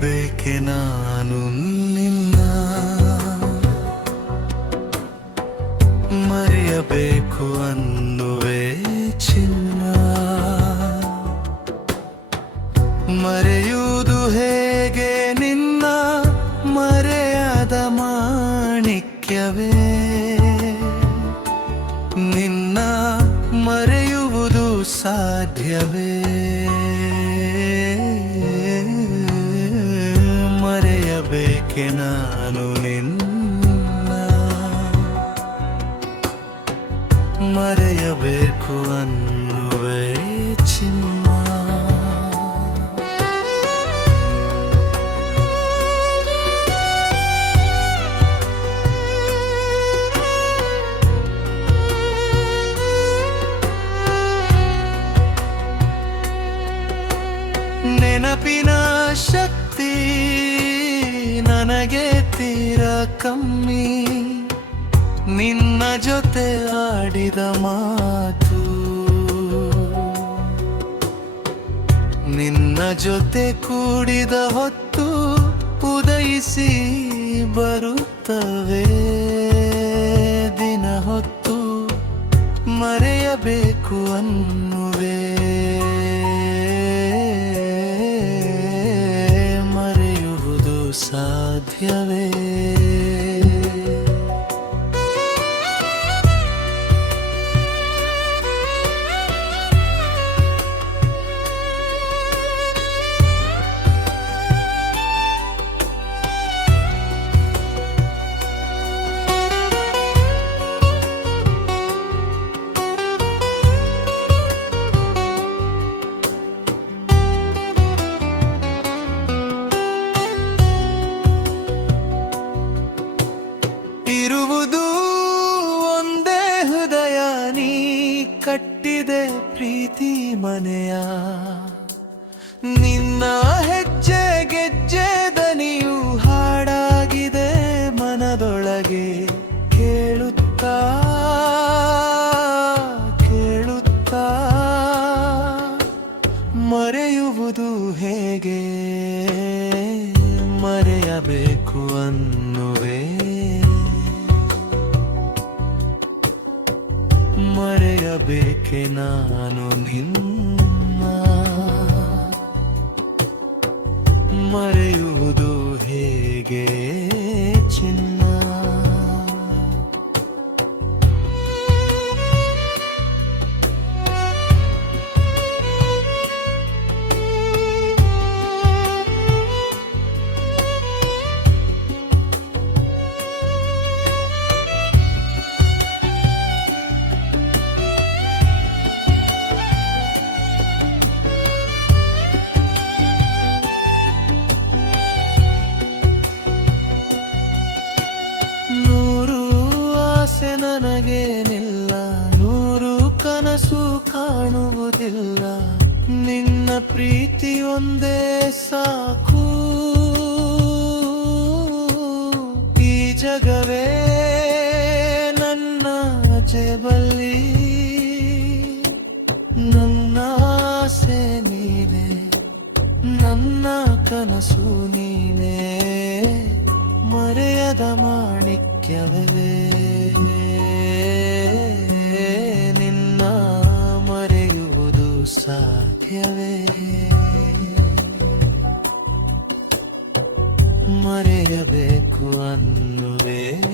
ಬೇಕೆ ನಾನು ನಿನ್ನ ಮರೆಯಬೇಕು ಅನ್ನುವೆ ಚಿನ್ನ. ಮರೆಯುವುದು ಹೇಗೆ ನಿನ್ನ ಮರೆಯದ ಮಾಣಿಕ್ಯವೇ? ನಿನ್ನ ಮರೆಯುವುದು ಸಾಧ್ಯವೇ? ಮರೆಯಬೇಕೆ ನಾನು ನಿನ್ನ ಮರೆಯಬೇಕು ಅನ್ನುವೆ ಚಿನ್ನ ನೆನಪಿನ ಶಕ್ತಿ ನನಗೆ ತೀರ ಕಮ್ಮಿ. ನಿನ್ನ ಜೊತೆ ಆಡಿದ ಮಾತು. ನಿನ್ನ ಜೊತೆ ಕೂಡಿದ ಹೊತ್ತು ಉದಯಿಸಿ ಬರುತ್ತವೆ. ದಿನ ಹೊತ್ತು ಮರೆಯಬೇಕು ಅನ್ನುವೆ. ಸಾಧ್ಯವೇ ಕಟ್ಟಿದೆ ಪ್ರೀತಿ ಮನೆಯ ನಿನ್ನ ಹೆಜ್ಜೆ ಮರೆಯಬೇಕೆ ನಾನು ನಿನ್ನ ನನಗೇನಿಲ್ಲ, ನೂರು ಕನಸು ಕಾಣುವುದಿಲ್ಲ. ನಿನ್ನ ಪ್ರೀತಿ ಒಂದೇ ಸಾಕು. ಈ ಜಗವೇ ನನ್ನ ಜೇಬಲ್ಲಿ. ನನ್ನ ಆಸೆ ನೀನೆ, ನನ್ನ ಕನಸು ನೀನೆ. ಮರೆಯದ ನಿನ್ನ ಮರೆಯುವುದು ಮರೆಯಬೇಕು ಅನ್ನುವೇ?